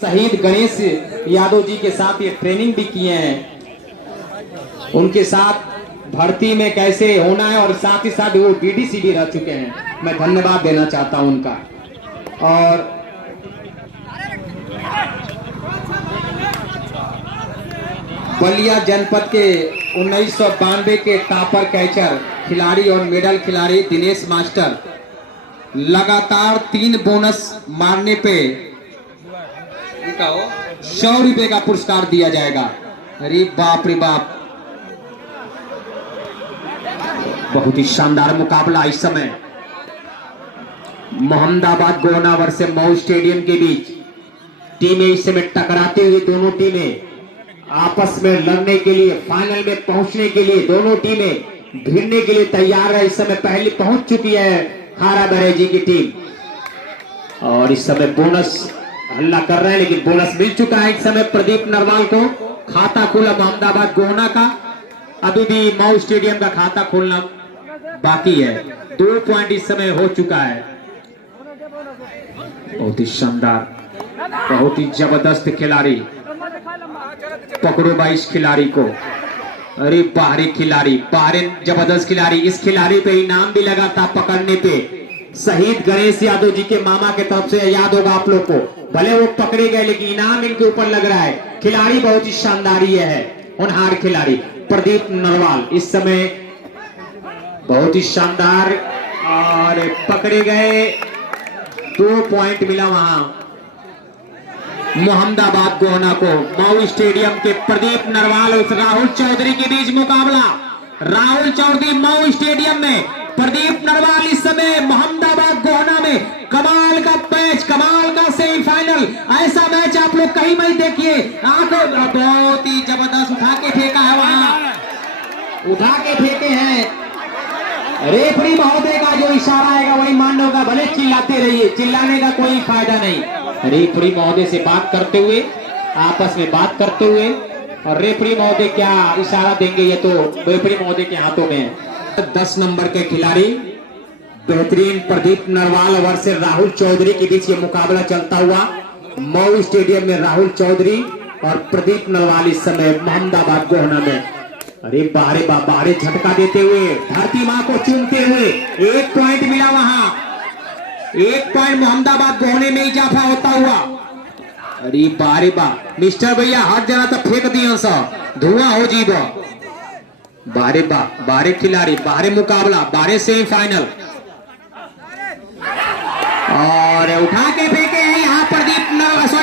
शहीद गणेश यादव जी के साथ ये ट्रेनिंग भी किए हैं, उनके साथ भर्ती में कैसे होना है और साथ ही साथ वो बीडीसी भी रह चुके हैं। मैं धन्यवाद देना चाहता हूं उनका। और बलिया जनपद के 1992 के टॉपर कैचर खिलाड़ी और मेडल खिलाड़ी दिनेश मास्टर लगातार 3 बोनस मारने पे 100 रुपए का पुरस्कार दिया जाएगा। अरे बाप रे बाप, बहुत ही शानदार मुकाबला इस समय Mohammadabad gonna versus Mau stadium के बीच। टीमें इस समय टकराते हुए दोनों टीमें आपस में लड़ने के लिए, फाइनल में पहुंचने के लिए दोनों टीमें भिड़ने के लिए तैयार है। इस समय पहले पहुंच चुकी है हारा बरेजी की टीम और इस समय बोनस हल्ला कर रहे हैं, लेकिन बोनस मिल चुका है इस समय प्रदीप नरवाल को। खाता खुला मोहम्मदाबाद गोना का, अभी भी मऊ स्टेडियम का खाता खोलना बाकी है। 2 पॉइंट इस समय हो चुका है। बहुत ही शानदार, बहुत ही जबरदस्त खिलाड़ी, पकड़ो भाई इस खिलाड़ी को। अरे बाहरी खिलाड़ी, बाहरी जबरदस्त खिलाड़ी। इस खिलाड़ी पे इनाम भी लगा था पकड़ने पे, शहीद गणेश यादव जी के मामा के तरफ से, याद होगा आप लोग को। भले वो पकड़े गए लेकिन इनाम इनके ऊपर लग रहा है। खिलाड़ी बहुत ही शानदार है, होनहार खिलाड़ी प्रदीप नरवाल इस समय बहुत ही शानदार और पकड़े गए। 2 पॉइंट मिला वहां मोहम्मदाबाद गोना को। मऊ स्टेडियम के प्रदीप नरवाल और राहुल चौधरी के बीच मुकाबला। राहुल चौधरी मऊ स्टेडियम में, प्रदीप नरवाल इस समय मोहम्मदाबाद गोना में। कमाल का मैच, कमाल का सेमीफाइनल। ऐसा मैच आप लोग कहीं मत देखिए। बहुत ही जबरदस्त उठा के फेंका है, वहां उठा के फेंके हैं। रेफरी महोदय का जो इशारा आएगा वही मान्य होगा। भले चिल्लाते रहिए, चिल्लाने का कोई फायदा नहीं। रेफरी महोदय से बात करते हुए, आपस में बात करते हुए, और रेफरी महोदय क्या इशारा देंगे ये तो रेफरी महोदय के हाथों में है। 10 नंबर के खिलाड़ी बेहतरीन प्रदीप नरवाल वर्सेस राहुल चौधरी के बीच ये मुकाबला चलता हुआ मऊ स्टेडियम में। राहुल चौधरी और प्रदीप नरवाल इस समय मोहम्मदाबाद गोना में। अरे बारे बारे झटका देते हुए, धरती मां को चूमते हुए 1 पॉइंट मिला वहां। 1 पॉइंट मोहम्मदाबाद गोने में इजाफा होता हुआ। अरे बारे मिस्टर भैया हट जाना तो फेंक दिया सा, धुआं हो जी दो। बारे खिलाड़ी, बारे मुकाबला, बारे सेमीफाइनल और उठा के फेंके हैं यहाँ प्रदीप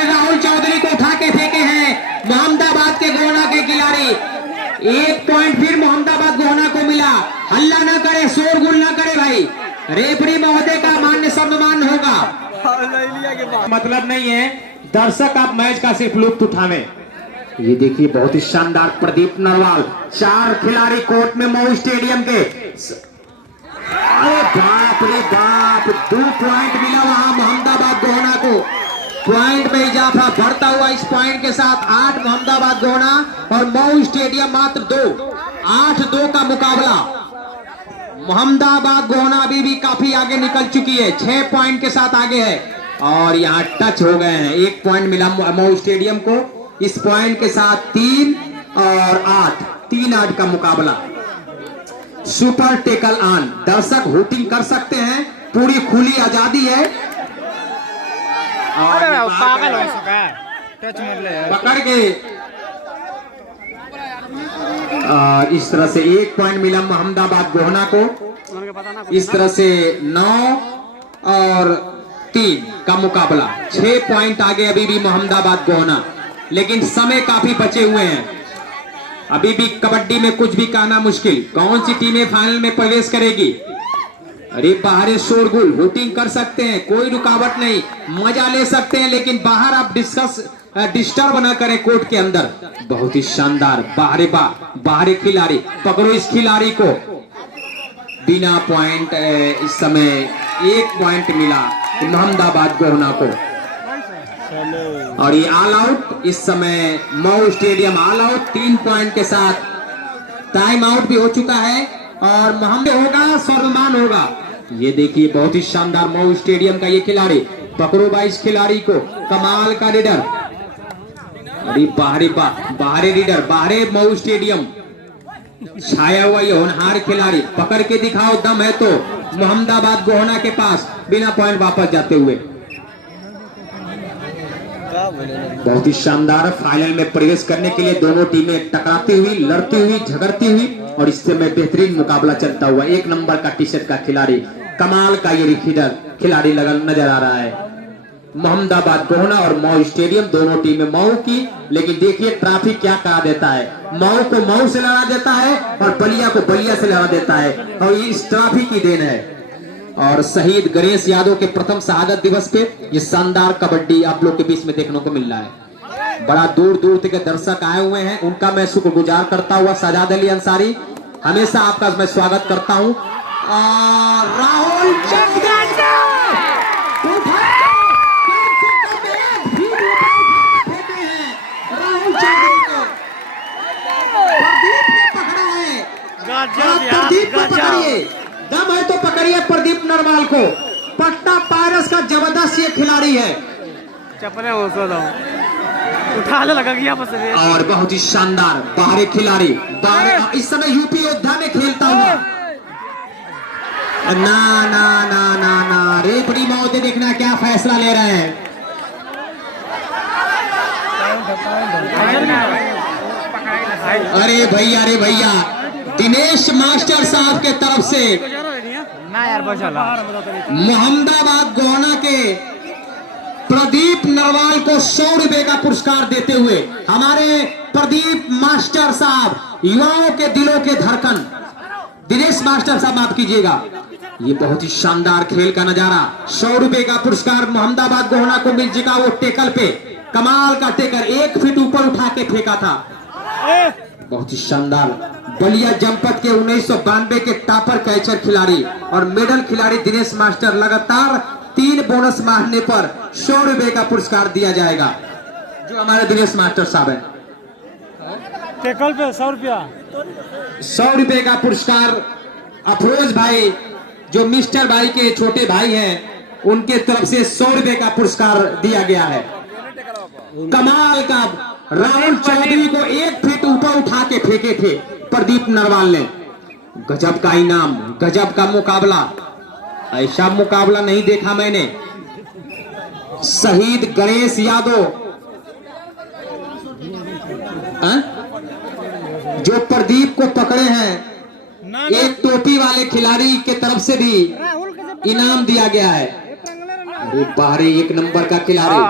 राहुल चौधरी को उठा के फेंके हैं मोहम्मदाबाद के गोना के खिलाड़ी। 1 पॉइंट फिर मोहम्मदाबाद गोना को मिला। हल्ला ना करे, शोरगुल ना करे भाई, रेफरी महोदय का मान्य सम्मान होगा। मतलब नहीं है दर्शक आप मैच का सिर्फ लुत्फ उठावे। ये देखिए बहुत ही शानदार प्रदीप नरवाल। 4 खिलाड़ी कोर्ट में मऊ स्टेडियम के। अरे बाप रे बाप, 2 पॉइंट मिला वहां मोहम्मदाबाद गोना को। पॉइंट में इजाफा बढ़ता हुआ इस पॉइंट के साथ 8 मोहम्मदाबाद गोना और मऊ स्टेडियम मात्र 2। 8-2 का मुकाबला। मोहम्मदाबाद गोना अभी भी काफी आगे निकल चुकी है, 6 पॉइंट के साथ आगे है और यहाँ टच हो गए हैं। 1 पॉइंट मिला मऊ स्टेडियम को। इस पॉइंट के साथ 3 और 8, 3-8 का मुकाबला। सुपर टेकल ऑन, दर्शक हुटिंग कर सकते हैं, पूरी खुली आजादी है। और पागल हो चुका है, टच पकड़ के इस तरह से 1 पॉइंट मिला मोहम्मदाबाद गोना को। इस तरह से 9 और 3 का मुकाबला। 6 पॉइंट आगे अभी भी मोहम्मदाबाद गोना, लेकिन समय काफी बचे हुए हैं। अभी भी कबड्डी में कुछ भी कहना मुश्किल। कौन सी टीमें फाइनल में प्रवेश करेगी? अरे बाहर शोरगुल, हुटिंग कर सकते हैं, कोई रुकावट नहीं, मजा ले सकते हैं, लेकिन बाहर आप डिस्टर्ब ना करें कोर्ट के अंदर। बहुत ही शानदार बाहरी खिलाड़ी, पकड़ो इस खिलाड़ी को। बिना पॉइंट इस समय 1 पॉइंट मिला मोहम्मदाबाद गोना को और ये ऑल आउट। इस समय Mau stadium all out 3 point के साथ। टाइम आउट भी हो चुका है और मोहम्मद होगा, स्वर्णमान होगा। ये देखिए बहुत ही शानदार मऊ स्टेडियम का ये खिलाड़ी, पकड़ो भाई इस खिलाड़ी को। कमाल का लीडर, अरे बाहरी लीडर, बाहरे मऊ स्टेडियम छाया हुआ ये होनहार खिलाड़ी, पकड़ के दिखाओ दम है तो। मोहम्मदाबाद गोहना के पास बिना पॉइंट वापस जाते हुए बहुत ही शानदार फाइनल में प्रवेश करने के लिए दोनों टीमें टकराती हुई, लड़ती हुई, झगड़ती हुई और इससे में बेहतरीन मुकाबला चलता हुआ। एक नंबर का टी शर्ट का खिलाड़ी, कमाल का ये खिलाड़ी नजर आ रहा है। मोहम्मदाबाद गोहना और मऊ स्टेडियम दोनों टीमें मऊ की, लेकिन देखिए ट्रैफिक क्या करा देता है। मऊ को मऊ से लड़ा देता है और बलिया को बलिया से लड़ा देता है और ये इस ट्रैफिक की देन है। और शहीद गणेश यादव के प्रथम शहादत दिवस पे ये शानदार कबड्डी आप लोग के बीच में देखने को मिल रहा है। बड़ा दूर दूर तक दर्शक आए हुए हैं, उनका मैं शुक्रगुजार करता हुआ सजाद अली अंसारी हमेशा आपका मैं स्वागत करता हूं। राहुल दम है तो पकड़िए प्रदीप नरवाल को। पटना पायरस का जबरदस्त ये खिलाड़ी है, चपले उठा लगा गया और बहुत ही शानदार बाहरी खिलाड़ी, इस समय यूपी योद्धा में खेलता हुआ। ना ना ना ना ना रेफरी महोदय देखना क्या फैसला ले रहे हैं। अरे भैया दिनेश मास्टर साहब के तरफ से मोहम्मदाबाद गोहना के प्रदीप नरवाल को 100 रुपए का पुरस्कार देते हुए हमारे प्रदीप मास्टर साहब, युवाओं के दिलों के धड़कन, दिनेश मास्टर साहब माफ कीजिएगा, ये बहुत ही शानदार खेल का नजारा। 100 रुपए का पुरस्कार मोहम्मदाबाद गोहना को मिल चुका। वो टेकल पे कमाल का टेकर 1 फीट ऊपर उठा के फेंका था, बहुत ही शानदार। बलिया जनपद के 1992 के टॉपर कैचर खिलाड़ी और मेडल खिलाड़ी दिनेश मास्टर लगातार 3 बोनस मारने पर 100 रुपए का पुरस्कार दिया जाएगा, जो हमारे दिनेश मास्टर साहब है। टेकल पे 100 रुपया, 100 रुपए का पुरस्कार अफरोज भाई जो मिस्टर भाई के छोटे भाई हैं, उनके तरफ से 100 रुपए का पुरस्कार दिया गया है। कमाल का राहुल चौधरी को 1 फीट ऊपर उठा के फेंके थे प्रदीप नरवाल ने। गजब का इनाम, गजब का मुकाबला, ऐसा मुकाबला नहीं देखा मैंने। शहीद गणेश यादव जो प्रदीप को पकड़े हैं, एक टोपी वाले खिलाड़ी के तरफ से भी इनाम दिया गया है। अरे बाहरी 1 नंबर का खिलाड़ी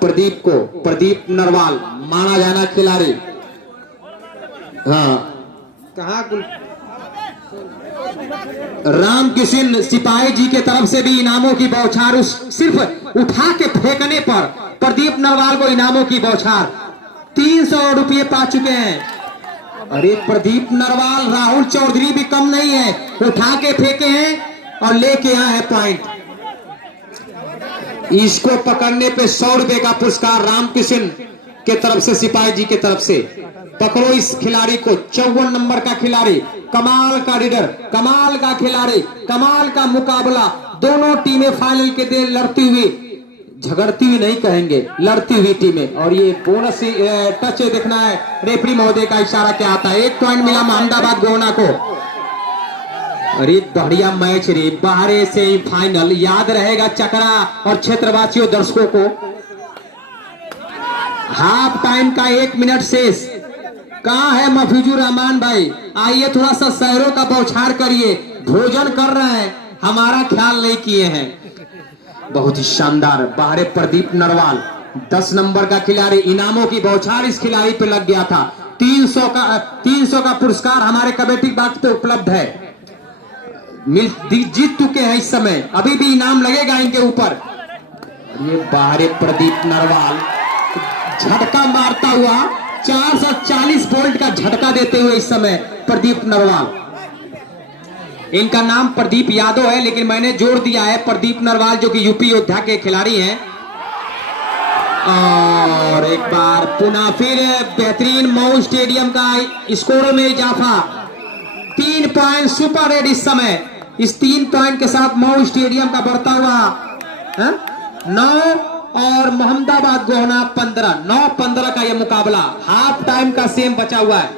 प्रदीप को, प्रदीप नरवाल माना जाना खिलाड़ी। हाँ कहा रामकिशन सिपाही जी के तरफ से भी इनामों की बौछार, उस सिर्फ उठा के फेंकने पर प्रदीप नरवाल को इनामों की बौछार 300 रुपये पा चुके हैं। अरे प्रदीप नरवाल, राहुल चौधरी भी कम नहीं है, उठा के फेंके हैं और लेके आए हैं पॉइंट। इसको पकड़ने पे 100 रुपए का पुरस्कार रामकिशन के तरफ से, सिपाही जी के तरफ से। पकड़ो इस खिलाड़ी को, 54 नंबर का खिलाड़ी, कमाल का रीडर, कमाल का खिलाड़ी, कमाल का मुकाबला। दोनों टीमें फाइनल के दिन लड़ती हुई, झगड़ती हुई नहीं कहेंगे, लड़ती हुई टीमें। और ये बोनस टच देखना है, रेफरी महोदय का इशारा क्या आता है। 1 पॉइंट मिला मोहम्मदाबाद गोहना को। अरे बढ़िया मैच रे, बाहर से फाइनल याद रहेगा चकरा और क्षेत्रवासियों दर्शकों को। हाफ टाइम का 1 मिनट शेष। कहाँ है मफीजुर रहमान भाई, आइए थोड़ा सा शहरों का बौछार करिए। भोजन कर रहे हैं, हमारा ख्याल नहीं किए हैं। बहुत ही शानदार बाहर प्रदीप नरवाल 10 नंबर का खिलाड़ी, इनामों की बौछार इस खिलाड़ी पे लग गया था। 300 का पुरस्कार हमारे कमेटी बाग पे उपलब्ध है, जीत चुके हैं इस समय, अभी भी इनाम लगेगा इनके ऊपर। ये बाहर प्रदीप नरवाल झटका मारता हुआ 440 वोल्ट का झटका देते हुए इस समय प्रदीप नरवाल। इनका नाम प्रदीप यादव है, लेकिन मैंने जोड़ दिया है प्रदीप नरवाल जो कि यूपी योद्धा के खिलाड़ी हैं। और एक बार पुनः फिर बेहतरीन मऊ स्टेडियम का स्कोरों में इजाफा। 3 पॉइंट सुपर रेड इस समय। इस 3 पॉइंट के साथ मऊ स्टेडियम का बढ़ता हुआ 9 और मोहम्मदाबाद गोहना 15। 9-15 का ये मुकाबला। हाफ टाइम का सेम बचा हुआ है।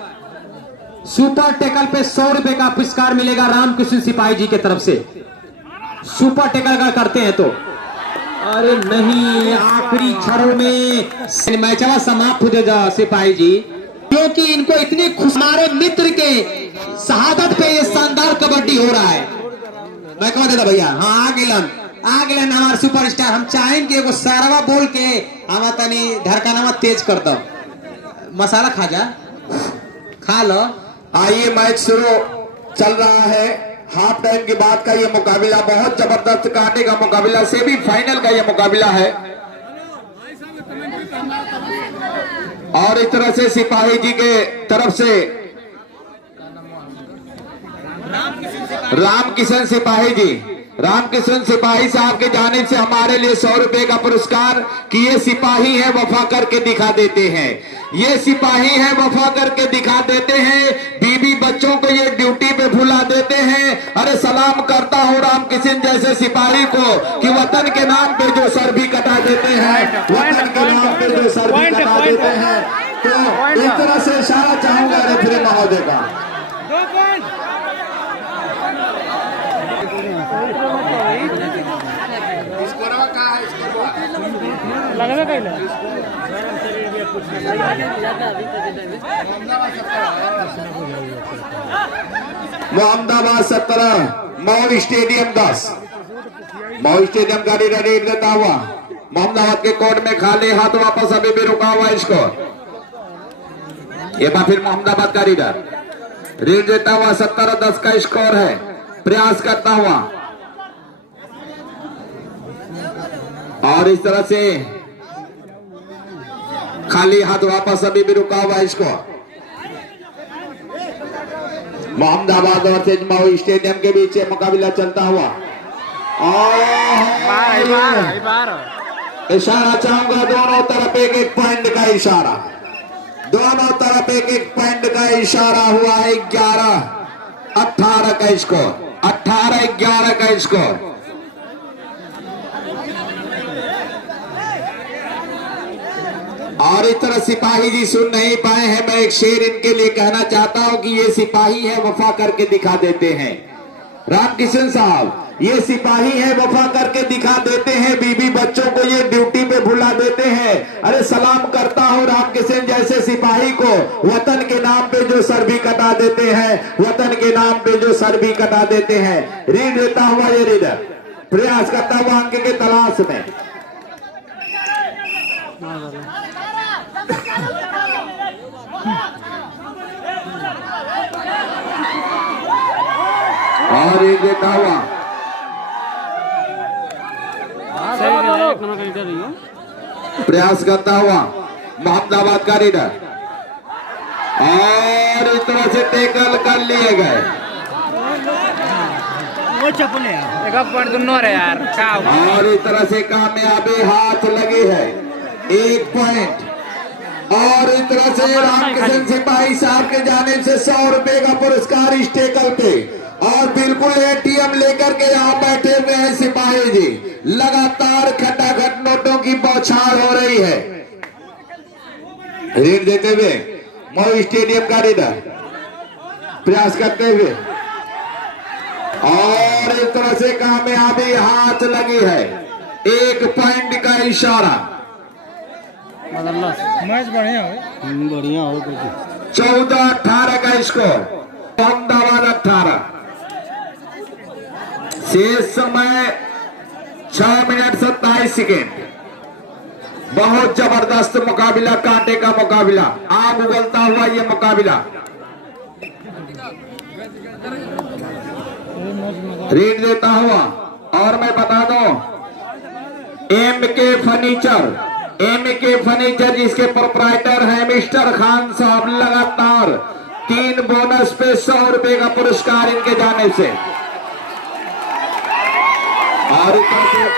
सुपर टेकल पे 100 रुपए का पुरस्कार मिलेगा रामकृष्ण सिपाही जी की तरफ से। सुपर टेकल का करते हैं तो अरे नहीं, आखिरी क्षणों में मैचवा समाप्त हो जाएगा सिपाही जी, क्योंकि इनको इतनी खुश, हमारे मित्र के शहादत पे ये शानदार कबड्डी हो रहा है। मैं कह देता भैया, हाँ आ गिलन हमारे सुपरस्टार। हम चाहेंगे एगो सारवा बोल के हम तनी धड़कनवा तेज कर दो। मसाला खा जा, खा लो। आइए, मैच शुरू चल रहा है। हाफ टाइम के बाद का ये मुकाबला बहुत जबरदस्त कांटे का मुकाबला, सेमीफाइनल का ये मुकाबला है। और इस तरह से सिपाही जी के तरफ से रामकिशन सिपाही साहब के जानिब से हमारे लिए 100 रुपए का पुरस्कार कि ये सिपाही है, वफा करके दिखा देते हैं। ये सिपाही है, वफा करके दिखा देते हैं। बीबी बच्चों को ये ड्यूटी पे भुला देते हैं। अरे सलाम करता हूँ रामकिशन जैसे सिपाही को कि वतन के नाम पे जो सर भी कटा देते हैं, वतन के नाम पे जो सर भी कटा देते हैं। तो इस तरह से इशारा चाहूंगा रेफरी महोदय का। मोहम्मदाबाद 17, मऊ स्टेडियम 10। मऊ स्टेडियम गाड़ी रेडी देता हुआ मोहम्मदाबाद के कोर्ट में खाली हाथ वापस अभी भी रुका हुआ स्कोर। ये बार फिर मोहम्मदाबाद का रीड देता हुआ 17-10 का स्कोर है। प्रयास करता हुआ और इस तरह से खाली हाथ वापस अभी भी रुका हुआ स्कोर। मोहम्मदाबाद और मऊ स्टेडियम के बीच मुकाबला चलता हुआ इशारा चाहूंगा, दोनों तरफ एक पॉइंट का इशारा, दोनों तरफ एक पॉइंट का इशारा हुआ है। 11-18 का स्कोर, 18-11 का स्कोर। और इस तरह सिपाही जी सुन नहीं पाए हैं, मैं एक शेर इनके लिए कहना चाहता हूं कि ये सिपाही है, वफा करके दिखा देते हैं। रामकिशन साहब, ये सिपाही है, वफा करके दिखा देते हैं। बीबी बच्चों को ये ड्यूटी पे भुला देते हैं। अरे सलाम करता हूं रामकिशन जैसे सिपाही को, वतन के नाम पे जो सर भी कटा देते हैं, वतन के नाम पे जो सर भी कटा देते हैं। रीड देता हुआ ये रीडर प्रयास करता हुआ अंक के तलाश में। और एक देता हुआ प्रयास करता हुआ मोहम्मदाबाद का रीडर और इस तरह से टेकल कर लिए गए। और इस तरह से कामयाबी हाथ लगी है। 1 पॉइंट। और इस तरह से रामकिशन सिपाही साहब के जाने से 100 रुपए का पुरस्कार इस टेकल पे। और बिल्कुल एटीएम लेकर के यहाँ बैठे हुए हैं सिपाही जी। लगातार खटाखट नोटों की बौछार हो रही है। रीड देते हुए मऊ स्टेडियम का रीडर प्रयास करते हुए और इस तरह से कामयाबी हाथ लगी है। 1 पॉइंट का इशारा। मैच बढ़िया हो 14-18 का स्कोर। मोहम्मदाबाद 18। शेष समय 6 मिनट 27 सेकेंड। बहुत जबरदस्त मुकाबला, कांटे का मुकाबला, आग उगलता हुआ ये मुकाबला। रीड देता हुआ और मैं बता दूं, एमके फर्नीचर जिसके प्रोप्राइटर हैं मिस्टर खान साहब, लगातार 3 बोनस पे 100 रुपए का पुरस्कार इनके जाने से। और एक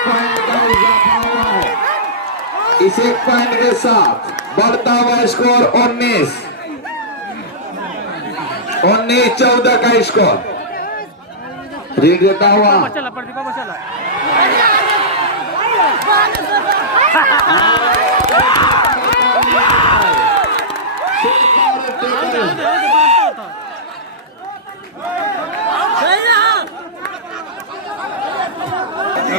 पॉइंट का इजाफा हुआ है। इस 1 पॉइंट के साथ बढ़ता हुआ स्कोर 19-14 का स्कोर। रीड देता हुआ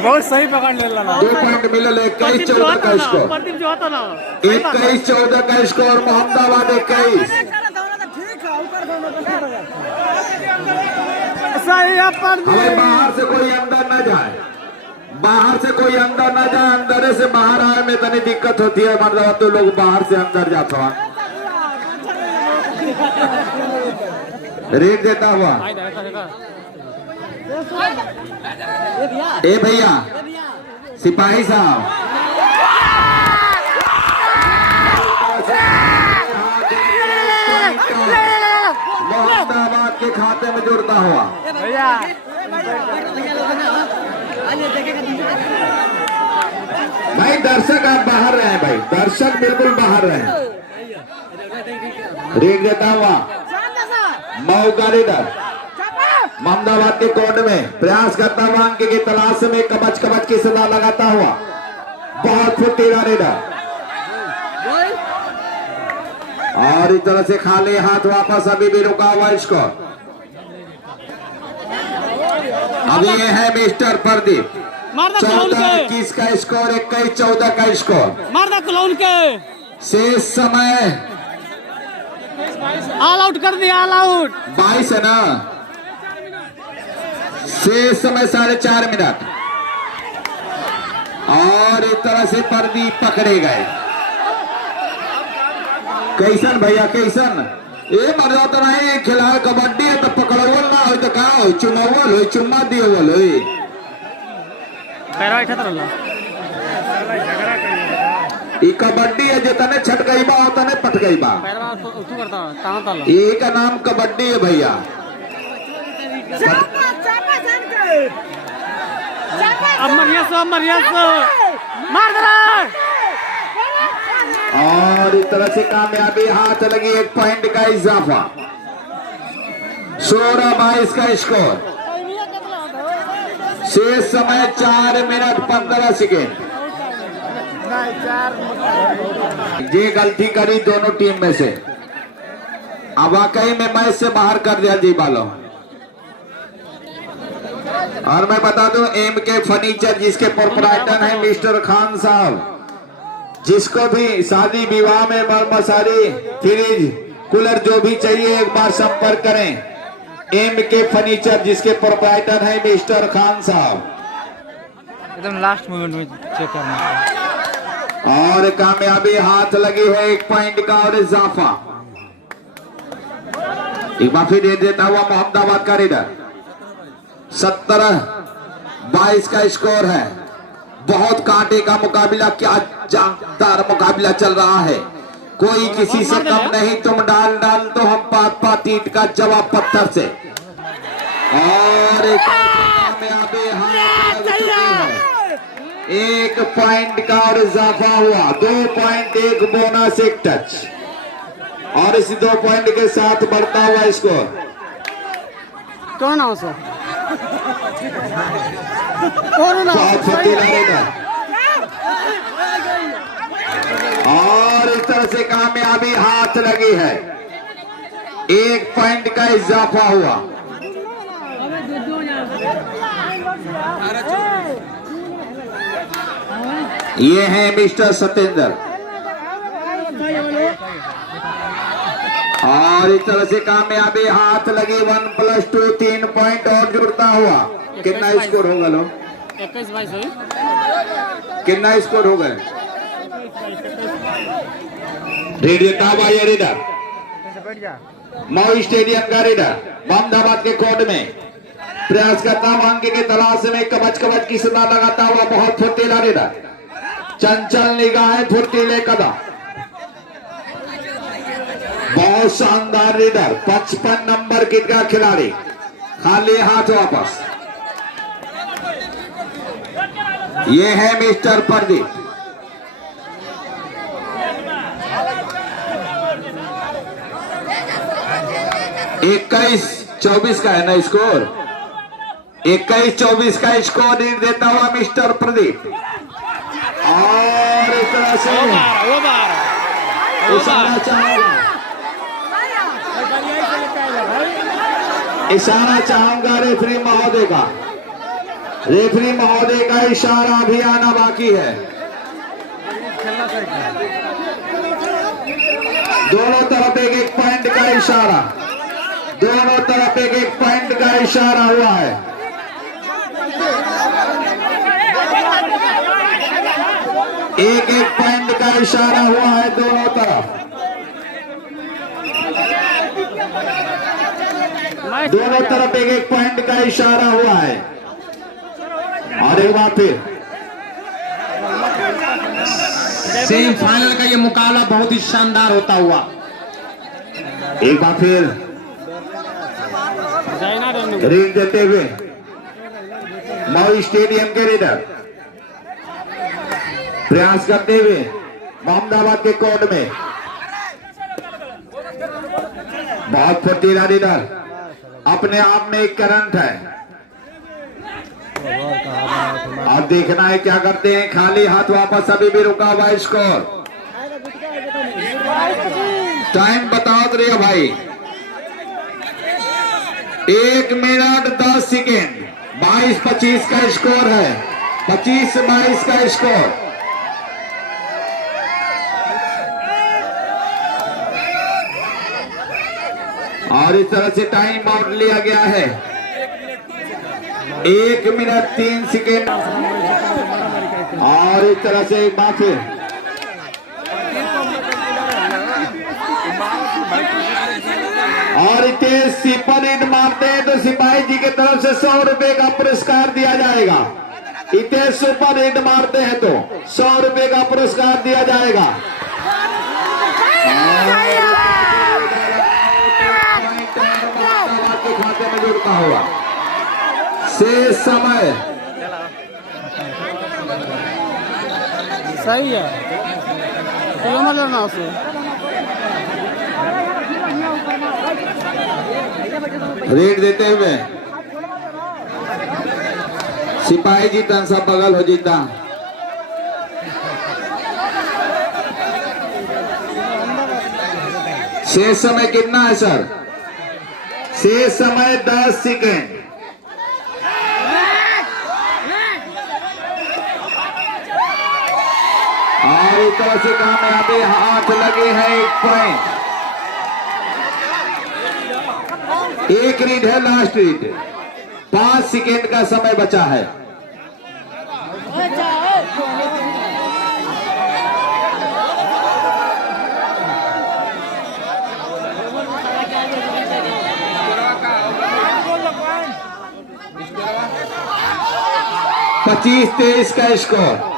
बहुत सही पकड़ ले ला 2 पॉइंट मिलल 21-14 का स्कोर। प्रदीप जो होता ना 21-14 का स्कोर मोहम्मदाबाद 21। सही है हमें बाहर से कोई अंदर न जाए, बाहर से कोई अंदर न जाए, अंदर से बाहर आए में तनी दिक्कत होती है। मतलब तो लोग बाहर से अंदर जाता है। रेट देता हुआ ए भैया सिपाही साहब मोहम्मदाबाद के खाते में जुड़ता हुआ। भाई दर्शक आप बाहर रहे, भाई दर्शक बिल्कुल बाहर रहे। रेट देता हुआ मऊ का रेडर मोहम्मदाबाद के कोर्ट में प्रयास करता हुआ अंक की तलाश में कबच कबच की सदा लगाता हुआ बहुत फुर्तीला रेडर और इस तरह से खाली हाथ वापस अभी भी रुका हुआ स्कोर। अभी ये है मिस्टर प्रदीप 14-21 का स्कोर 21-14 का स्कोर। शेष समय ऑल आउट कर दिया ऑल आउट 22 है ना। शेष समय 4.5 मिनट और इस तरह से प्रदीप पकड़े गए। कैसन भैया कैसन ये मर्दा तो नहीं खिलाड़ कबड्डी है तो पकड़वल ना हो तो का हो चुमावल हो चुम्मा दियवल हो ई कबड्डी है जितने छटकई बा उतने पटकई बा। ये का नाम कबड्डी है भैया। मार दे और इस तरह से कामयाबी हाथ लगी 1 पॉइंट का इजाफा 16-22 का स्कोर। शेष समय 4 मिनट 15 सेकेंड। ये गलती करी दोनों टीम में से अब वाकई में मैच से बाहर कर दिया जी बालो। और मैं बता दूं MK फर्नीचर जिसके प्रोपराइटर हैं मिस्टर खान साहब, जिसको भी शादी विवाह में मसारी फ्रिज कूलर जो भी चाहिए एक बार संपर्क करें। MK फर्नीचर जिसके प्रोपराइटर हैं मिस्टर खान साहब। एकदम लास्ट मोमेंट में चेक करना और कामयाबी हाथ लगी है 1 पॉइंट का और इजाफा। एक बार फिर दे देता हुआ मोहम्मदाबाद का रेडर 17-22 का स्कोर है। बहुत कांटे का मुकाबला, क्या जानदार मुकाबला चल रहा है। कोई किसी से कम नहीं, तुम डाल डाल तो हम पात ईंट का जवाब पत्थर से। और कामयाबी हाथ लग चुकी है 1 पॉइंट का और इजाफा हुआ 2.1 बोनस 1 टच और इस 2 पॉइंट के साथ बढ़ता हुआ स्कोर। कौन हो सर और इस तरह से कामयाबी हाथ लगी है 1 पॉइंट का इजाफा हुआ। ये है मिस्टर सतेंद्र और इस तरह से कामयाबी हाथ लगी 1+2 3 पॉइंट और जुड़ता हुआ। कितना स्कोर होगा लो 21-22 कितना स्कोर हो गए। रेडियो रेडर मऊ स्टेडियम का रेडर मोहम्मदाबाद के कोर्ट में प्रयास करता हुआ अंक के तलाश में कबच कबच की सदा लगाता हुआ बहुत फुर्तीला रेडर, चंचल निगाहें फुर्तीले कदम, बहुत शानदार रेडर 55 नंबर किट का खिलाड़ी, खाली हाथ वापस। ये है मिस्टर प्रदीप। इक्कीस 24 का है ना स्कोर, 21-24 का स्कोर देता हुआ मिस्टर प्रदीप। और इस तरह से इशारा चाहूंगा रेफरी महोदय का रेफरी महोदय का इशारा अभी आना बाकी है। दोनों तरफ एक एक पॉइंट का इशारा, दोनों तरफ एक एक पॉइंट का इशारा हुआ है। एक एक पॉइंट का इशारा हुआ है दोनों तरफ, दोनों तरफ एक एक पॉइंट का इशारा हुआ है। और एक बार फिर सेमीफाइनल का ये मुकाबला बहुत ही शानदार होता हुआ। एक बार फिर रीड देते हुए मऊ स्टेडियम के रीडर प्रयास करते हुए मोहम्मदाबाद के कोर्ट में बहुत फुर्तीला रीडर, अपने आप में एक करंट है। अब देखना है क्या करते हैं। खाली हाथ वापस, अभी भी रुका हुआ स्कोर। टाइम बताओ तो रिया भाई, 1 मिनट 10 सेकेंड, 22-25 का स्कोर है, 25-22 का स्कोर। और इस तरह से टाइम आउट लिया गया है, 1 मिनट 3 सेकेंड। और इस तरह से एक बात है, और इतने सुपर हिट मारते हैं तो सिपाही जी की तरफ से 100 रुपए का पुरस्कार दिया जाएगा। इतने सुपर हिट मारते हैं तो 100 रुपए का पुरस्कार दिया जाएगा। के खाते में जुड़ता हुआ शेष समय सही है, रेड देते हुए सिपाही जी तन सा बगल हो जीता। शेष समय कितना है सर? शेष समय 10 सेकेंड। और इस तरह से कामयाबी हाथ लगे हैं, 1 पॉइंट। एक रीड है, लास्ट रीड, 5 सेकेंड का समय बचा है। पच्चीस 23 का स्कोर।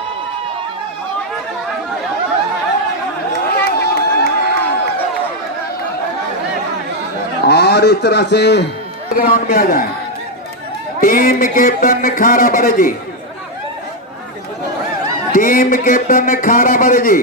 और इस तरह से ग्राउंड में आ जाए। टीम कैप्टन खारा बरे जी, टीम कैप्टन खारा बरे जी।